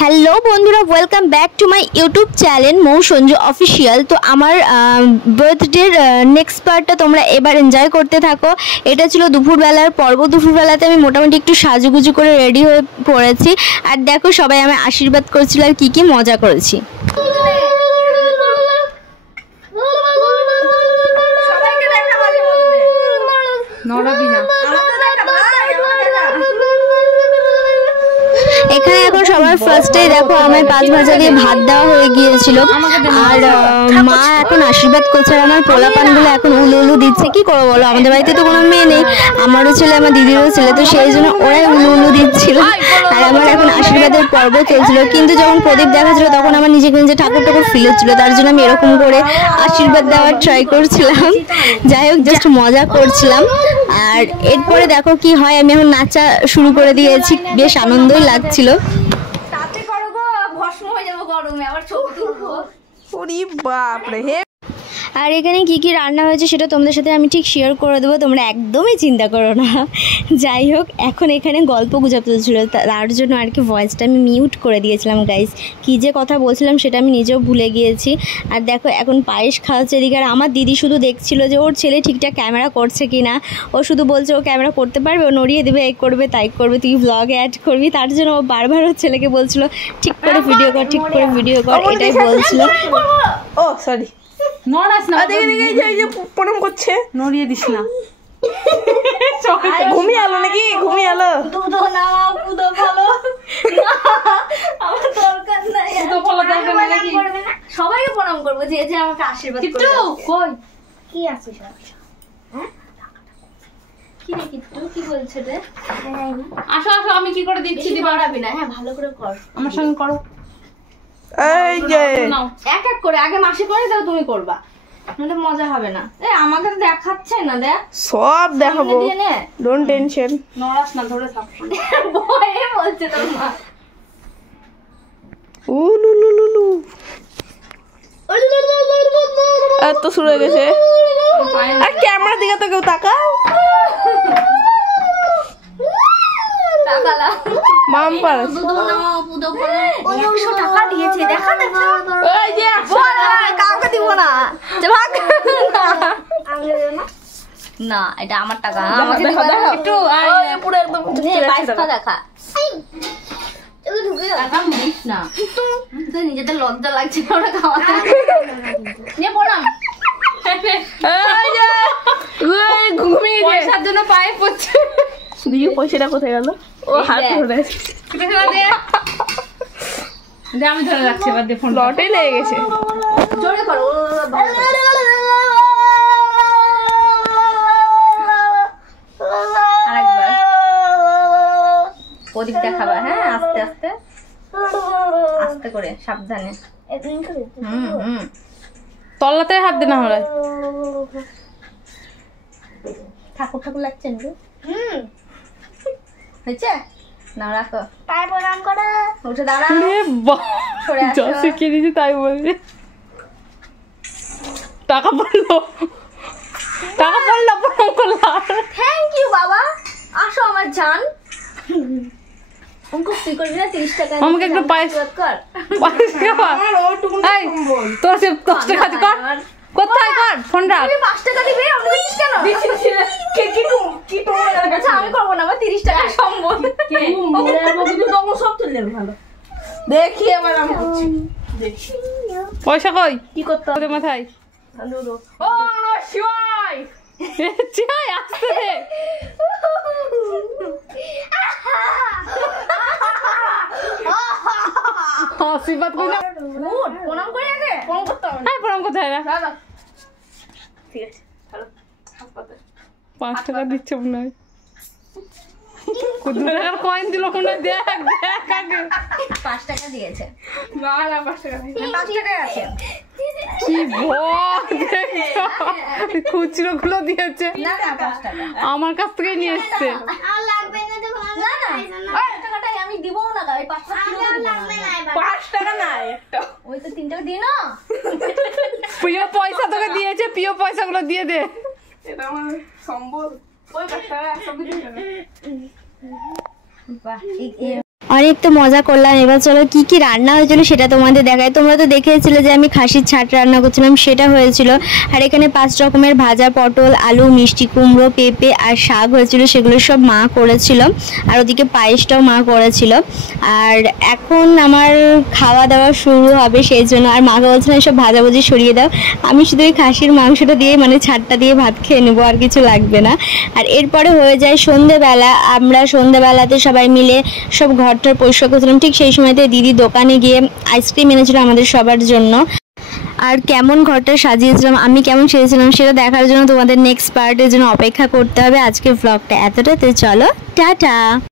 Hello বন্ধুরা, welcome back to my YouTube channel Mou Sanju official. তো আমার বার্থডের নেক্সট পার্টটা তোমরা এবার এনজয় করতে থাকো। এটা ছিল দুপুরবেলার পর্ব। দুপুরবেলাতে আমি মোটামুটি একটু সাজুগুজু করে রেডি হয়ে পড়েছি। আর দেখো সবাই আমার আশীর্বাদ করেছিল আর কী মজা করেছি। এখানে এখন সবার ফার্স্টে দেখো আমার 5 ভাজা দিয়ে ভাত দেওয়া হয়ে গিয়েছিল। আর মা এখন আশীর্বাদ করছে আর আমার পোলাপানগুলো এখন উলু উলু দিচ্ছে। কি করবো বলো, আমাদের বাড়িতে তো কোনো মেয়ে নেই, আমারও ছেলে আমার দিদিরও ছেলে, তো সেই জন্য ওরাই উলু উলু দিচ্ছিল। আর আমার এখন আশীর্বাদের পর্ব চলছিল। কিন্তু যখন প্রদীপ দেখাচ্ছিল তখন আমার নিজে ঠাকুর ফিল হচ্ছিল, তার জন্য আমি এরকম করে আশীর্বাদ দেওয়ার ট্রাই করছিলাম। যাই হোক, জাস্ট মজা করছিলাম। আর এরপরে দেখো কি হয়, আমি এখন নাচা শুরু করে দিয়েছি, বেশ আনন্দই লাগছিল। আর এখানে কি কি রান্না হয়েছে সেটা তোমাদের সাথে আমি ঠিক শেয়ার করে দেবো, তোমরা একদমই চিন্তা করো না। যাই হোক, এখন এখানে গল্প গুজব চলছিল, তার জন্য আর কি ভয়েসটা আমি মিউট করে দিয়েছিলাম। গাইস, কী যে কথা বলছিলাম সেটা আমি নিজেও ভুলে গিয়েছি। আর দেখো এখন পায়েস খাওয়াচ্ছে এদিকে। আর আমার দিদি শুধু দেখছিল যে ওর ছেলে ঠিকঠাক ক্যামেরা করছে কি না। ও শুধু বলছে ও ক্যামেরা করতে পারবে, ও নড়িয়ে দেবে, এই করবে তাই করবে, তুই ব্লগে অ্যাড করবি। তার জন্য ও বারবার ওর ছেলেকে বলছিল ঠিক করে ভিডিও কর, ঠিক করে ভিডিও কর, এটাই বলছিল। ও সরি, নড়াস না, দেখে এই যে প্রণাম করছে, নড়িয়ে দিস না। ঘুমিয়ে এলো নাকি? ঘুমিয়ে এলো? দুধ নাও, দুধ ভালো আমার দরকার নাই, দুধ ভালো দরকার নাই নাকি? সবাইকে প্রণাম করব, যে যে আমাকে আশীর্বাদ করবে। কিট্টু কই কি আছে সব? হ্যাঁ কি রে কিট্টু, কি বলছ রে? আসো আসো, আমি কি করে দিচ্ছি, দিবা পারবি না? হ্যাঁ ভালো করে কর, আমার সঙ্গে করো। এই যে এক এক করে, আগে মাসি করে দাও, তুমি করবা, নাহলে মজা হবে না। এই আমাকে তো দেখাচ্ছে না, দেখ সব দেখাবো, ডোন্ট টেনশন। নড়াস না, ধরে থাক, ভয়ে বলছে তোর মা। উলুলুলুলু এত শুরু হয়ে গেছে। আর ক্যামেরার দিকে তো কেউ তাকাও। মাম্পার 100 টাকা দিয়েছে, দেখা দেখা। এই যে কাউকে দিব না, ভাগ না, এটা আমার টাকা, আমাকে দিবা না। একটু পুরো একদম পাঁচটা দেখা, এগুলো ঢুকে টাকা মিস না, তুই নিজেদের লজ্জা লাগছে না ওটা খাওয়াতে। নিয়ে পড়াম, এই যে ঘুমিয়ে গেছে, পয়সার জন্য পায়ে পড়ছে। দিও পয়সাটা কোথায় গেল? ও হাত ধরে দে, আমি ধরে রাখছি, বাদ দে, ফোন লটে লেগে গেছে। জোরে করো, আরেকবার প্রদীপ দেখাবা। হ্যাঁ, আস্তে আস্তে আস্তে করে, সাবধানে। তল্লাতে হাত দে, না হলে ঠাকুর ঠাকুর লাগছে নাকি? হয়েছে না, রাখো, পায়ে প্রণাম করো, উঠে দাঁড়াও, সরে আসো, যা শিখিয়ে দিয়েছি তাই বলছে। টাকা পড়লো, টাকা পড়লো, প্রণাম করলাম। থ্যাংক ইউ বাবা, আসো আমার জান। অঙ্কুশ তুই করবি না 30 টাকা? আমাকে একটু পায়েস কর, পায়েস খাওয়া। এই তোর সে 10 টাকা কর, কোথায় কর, ফোন রাখ। তুমি 5 টাকা দিবে, আমি দিচ্ছি কেন? কি তোমার কাছে আমি করব না, আমার 30 টাকা সম্বল। কে মোরা বন্ধু তখন সব তুললে ভালো। দেখি আবার আমি করছি, দেখি পয়সা কই, কি করতে হবে মাথায়? ও নো শিওই, চিয়াই আসছে রে। আশীর্বাদ কই না, প্রণাম করি আগে, প্রণাম করতে হবে। হ্যাঁ, প্রণাম করতে হবে না, ঠিক আছে, ভালো হাসপাতাল। 5 টাকা দিচ্ছে মনে হয়, কত টাকার কয়েন দিল মনে হয়, দেখ দেখ আগে 5 টাকা দিয়েছে। না না, 5 টাকা নেই, 5 টাকা আছে। কি খুচরো গুলো দিয়েছে, না না 5 টাকা আমার কাছ থেকে নিয়ে এসেছে। আর লাগবে না তো, না না 5 টাকাটাই আমি দিবও না, এই 5 টাকা লাগবে না, 5 টাকা না একটা, ওই তো 3 টাকা দিই না। প্রিয় পয়সা তোকে দিয়েছে, প্রিয় পয়সাগুলো দিয়ে দে, এটা আমার সম্বল। ওই 5 টাকা সব দিয়ে দে। বাহ, অনেক তো মজা করলাম। এবার চলো কি কি রান্না হয়েছিল সেটা তোমাদের দেখায়। তোমরা তো দেখেছিলে যে আমি খাসির ছাট রান্না করছিলাম, সেটা হয়েছিল। আর এখানে 5 রকমের ভাজা, পটল, আলু, মিষ্টি কুমড়ো, পেঁপে আর শাক হয়েছিল, সেগুলো সব মা করেছিল। আর ওদিকে পায়েসটাও মা করেছিল। আর এখন আমার খাওয়া দাওয়া শুরু হবে, সেই জন্য আর মাকে বলছিলাম সব ভাজাভুজি সরিয়ে দাও, আমি শুধু ওই খাসির মাংসটা দিয়ে মানে ছাটটা দিয়ে ভাত খেয়ে নেবো, আর কিছু লাগবে না। আর এরপরে হয়ে যায় সন্ধেবেলা। আমরা সন্ধেবেলাতে সবাই মিলে সব ঘরটার পরিষ্কার করছিলাম। ঠিক সেই সময়তে দিদি দোকানে গিয়ে আইসক্রিম এনেছিল আমাদের সবার জন্য। আর কেমন ঘরটা সাজিয়েছিলাম, আমি কেমন সেজেছিলাম সেটা দেখার জন্য তোমাদের নেক্সট পার্টের জন্য অপেক্ষা করতে হবে। আজকে ব্লগটা এতটাতে, চলো টাটা।